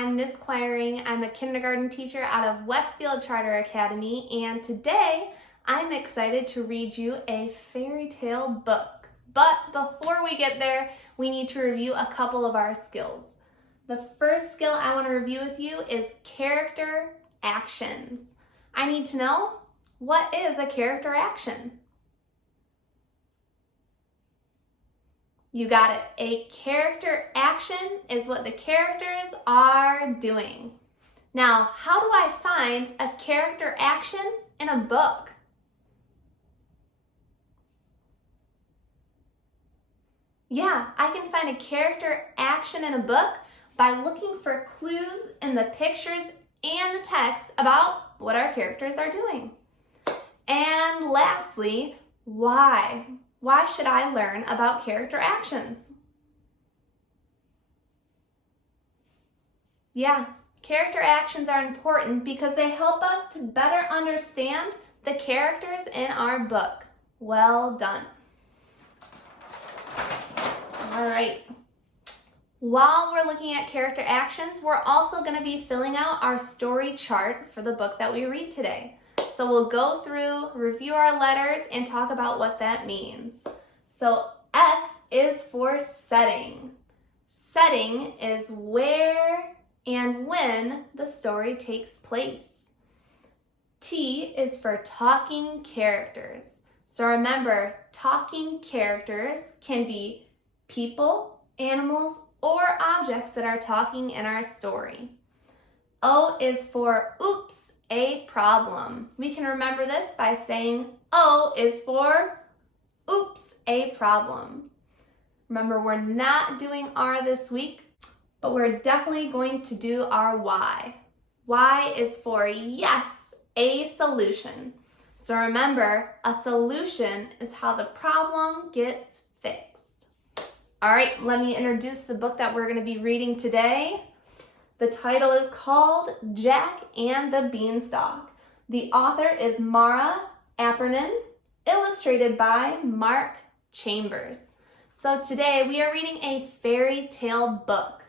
I'm Miss Quiring. I'm a kindergarten teacher out of Westfield Charter Academy, and today I'm excited to read you a fairy tale book. But before we get there, we need to review a couple of our skills. The first skill I want to review with you is character actions. I need to know, what is a character action? You got it. A character action is what the characters are doing. Now, how do I find a character action in a book? Yeah, I can find a character action in a book by looking for clues in the pictures and the text about what our characters are doing. And lastly, why? Why should I learn about character actions? Yeah, character actions are important because they help us to better understand the characters in our book. Well done. All right. While we're looking at character actions, we're also going to be filling out our story chart for the book that we read today. So we'll go through, review our letters, and talk about what that means. So S is for setting. Setting is where and when the story takes place. T is for talking characters. So remember, talking characters can be people, animals, or objects that are talking in our story. O is for oops, a problem. We can remember this by saying O is for oops, a problem. Remember, we're not doing R this week, but we're definitely going to do our Y. Y is for yes, a solution. So remember, a solution is how the problem gets fixed. All right, let me introduce the book that we're going to be reading today. The title is called Jack and the Beanstalk. The author is Mara Alperin, illustrated by Mark Chambers. So today we are reading a fairy tale book.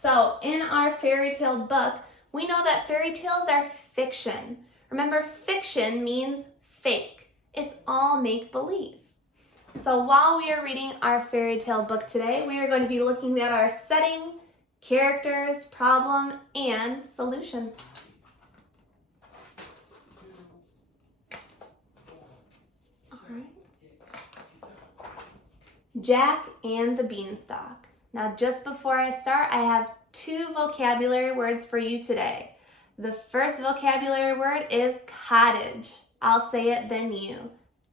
So in our fairy tale book, we know that fairy tales are fiction. Remember, fiction means fake. It's all make-believe. So while we are reading our fairy tale book today, we are going to be looking at our setting, characters, problem, and solution. All right. Jack and the Beanstalk. Now, just before I start, I have 2 vocabulary words for you today. The first vocabulary word is cottage. I'll say it, then you.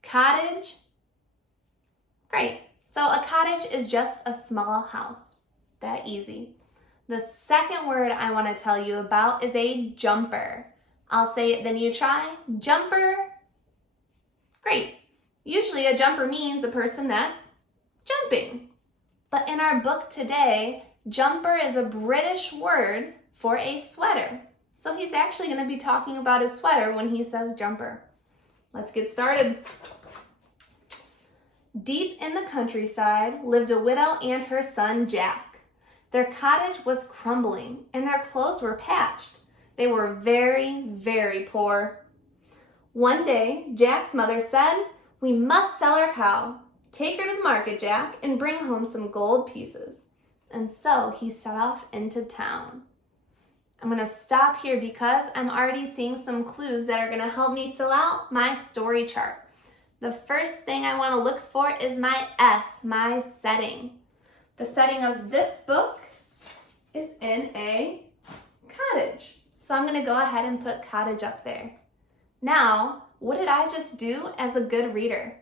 Cottage. Great. So a cottage is just a small house. That easy. The second word I want to tell you about is a jumper. I'll say it, then you try. Jumper. Great. Usually a jumper means a person that's jumping. But in our book today, jumper is a British word for a sweater. So he's actually going to be talking about his sweater when he says jumper. Let's get started. Deep in the countryside lived a widow and her son Jack. Their cottage was crumbling and their clothes were patched. They were very, very poor. One day, Jack's mother said, "We must sell our cow. Take her to the market, Jack, and bring home some gold pieces." And so he set off into town. I'm going to stop here because I'm already seeing some clues that are going to help me fill out my story chart. The first thing I want to look for is my S, my setting. The setting of this book is in a cottage. So I'm going to go ahead and put cottage up there. Now, what did I just do as a good reader?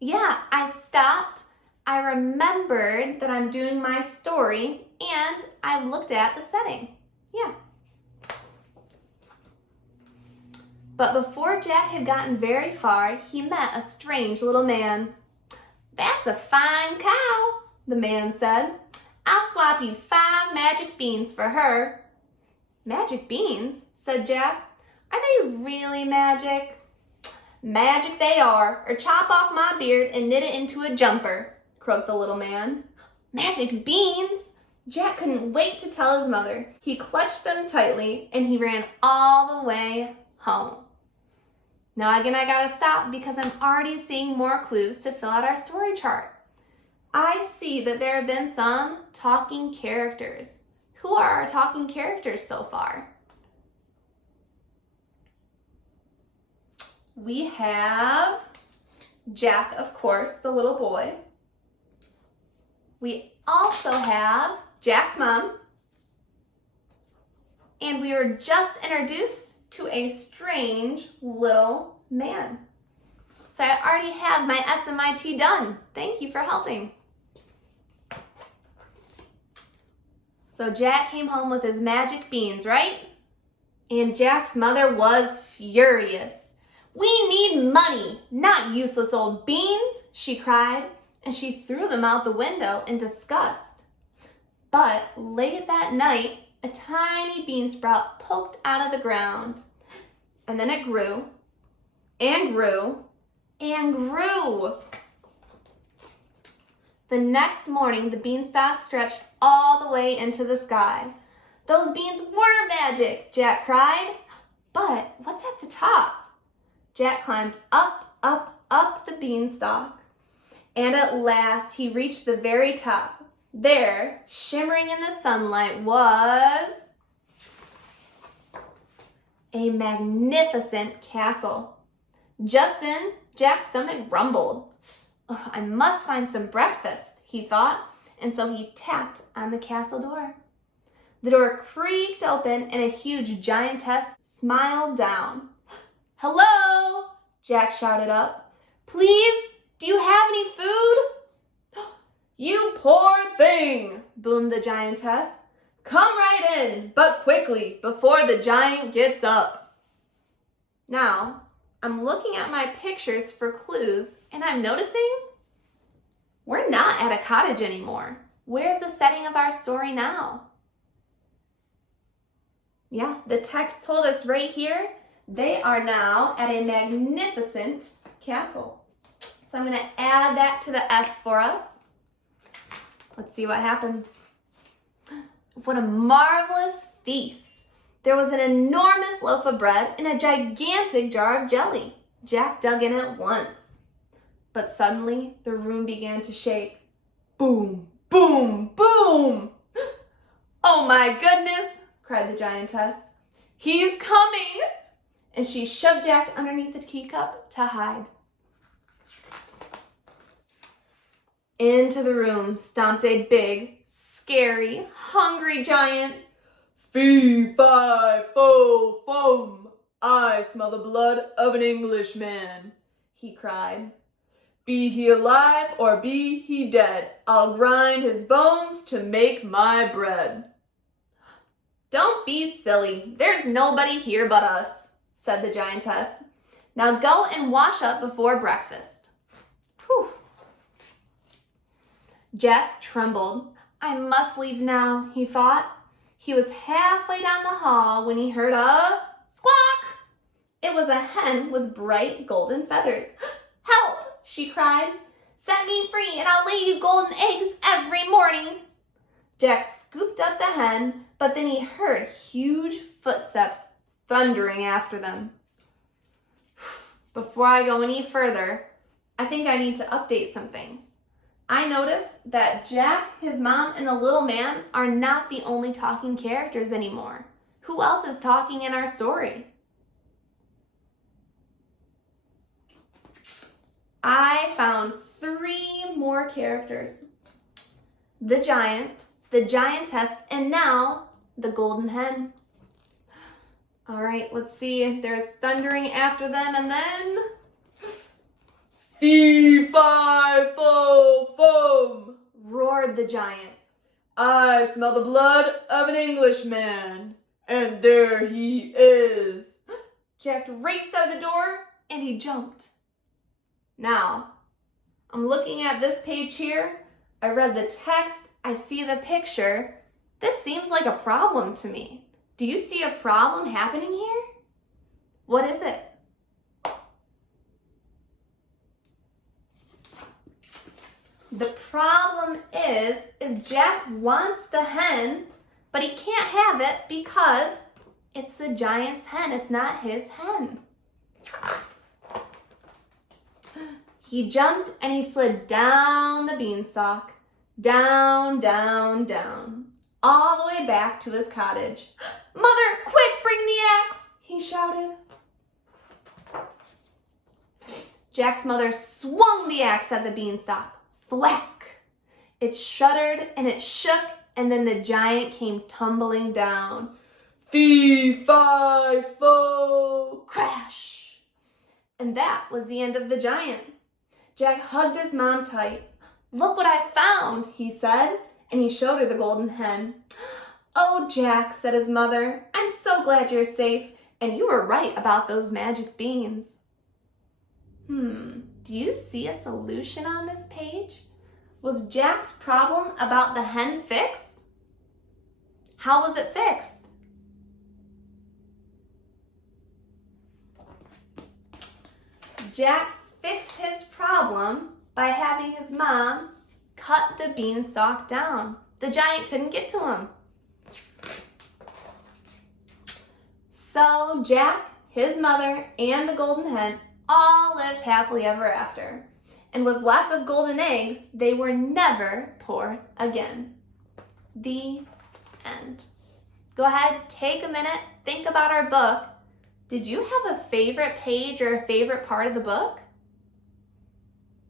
Yeah, I stopped, I remembered that I'm doing my story, and I looked at the setting. Yeah. But before Jack had gotten very far, he met a strange little man. "That's a fine cow," the man said. "I'll swap you 5 magic beans for her." "Magic beans?" said Jack. "Are they really magic?" "Magic they are, or chop off my beard and knit it into a jumper," croaked the little man. Magic beans! Jack couldn't wait to tell his mother. He clutched them tightly and he ran all the way home. Now again, I gotta stop because I'm already seeing more clues to fill out our story chart. I see that there have been some talking characters. Who are our talking characters so far? We have Jack, of course, the little boy. We also have Jack's mom. And we were just introduced to a strange little man. So I already have my SMIT done. Thank you for helping. So Jack came home with his magic beans, right? And Jack's mother was furious. "We need money, not useless old beans," she cried, and she threw them out the window in disgust. But late that night, a tiny bean sprout poked out of the ground. And then it grew, and grew, and grew. The next morning, the beanstalk stretched all the way into the sky. "Those beans were magic," Jack cried. "But what's at the top?" Jack climbed up, up, up the beanstalk. And at last, he reached the very top. There, shimmering in the sunlight, was a magnificent castle. Just then, Jack's stomach rumbled. "Oh, I must find some breakfast," he thought, and so he tapped on the castle door. The door creaked open and a huge giantess smiled down. "Hello," Jack shouted up. "Please, do you have any food?" "You poor thing," boomed the giantess. "Come right in, but quickly, before the giant gets up." Now, I'm looking at my pictures for clues, and I'm noticing we're not at a cottage anymore. Where's the setting of our story now? Yeah, the text told us right here, they are now at a magnificent castle. So I'm going to add that to the S for us. Let's see what happens. What a marvelous feast. There was an enormous loaf of bread and a gigantic jar of jelly. Jack dug in at once. But suddenly, the room began to shake. Boom, boom, boom! "Oh my goodness," cried the giantess. "He's coming!" And she shoved Jack underneath the teacup to hide. Into the room stomped a big, scary, hungry giant. "Fee, fi, fo, fum, I smell the blood of an Englishman," he cried. "Be he alive or be he dead, I'll grind his bones to make my bread." "Don't be silly. There's nobody here but us," said the giantess. "Now go and wash up before breakfast." Whew. Jack trembled. "I must leave now," he thought. He was halfway down the hall when he heard a squawk. It was a hen with bright golden feathers. "Help!" she cried. "Set me free and I'll lay you golden eggs every morning." Jack scooped up the hen, but then he heard huge footsteps thundering after them. Before I go any further, I think I need to update some things. I noticed that Jack, his mom, and the little man are not the only talking characters anymore. Who else is talking in our story? I found 3 more characters. The giant, the giantess, and now the golden hen. All right, let's see. There's thundering after them, and then... "Fee, fi, fo, fum," roared the giant. "I smell the blood of an Englishman, and there he is." Jack raced out the door, and he jumped. Now, I'm looking at this page here. I read the text. I see the picture. This seems like a problem to me. Do you see a problem happening here? What is it? The problem is is Jack wants the hen, but he can't have it because it's the giant's hen. It's not his hen. He jumped and he slid down the beanstalk. Down, down, down. All the way back to his cottage. "Mother, quick, bring the axe!" he shouted. Jack's mother swung the axe at the beanstalk. Thwack! It shuddered and it shook, and then the giant came tumbling down. Fee, fi, fo, crash! And that was the end of the giant. Jack hugged his mom tight. "Look what I found," he said, and he showed her the golden hen. "Oh, Jack," said his mother, "I'm so glad you're safe, and you were right about those magic beans." Do you see a solution on this page? Was Jack's problem about the hen fixed? How was it fixed? Jack fixed his problem by having his mom cut the beanstalk down. The giant couldn't get to him. So Jack, his mother, and the golden hen all lived happily ever after. And with lots of golden eggs, they were never poor again. The end. Go ahead, take a minute, think about our book. Did you have a favorite page or a favorite part of the book?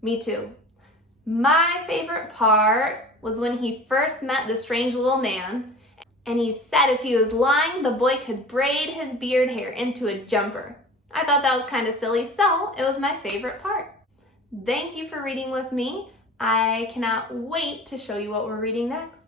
Me too. My favorite part was when he first met the strange little man, and he said if he was lying, the boy could braid his beard hair into a jumper. I thought that was kind of silly, so it was my favorite part. Thank you for reading with me. I cannot wait to show you what we're reading next.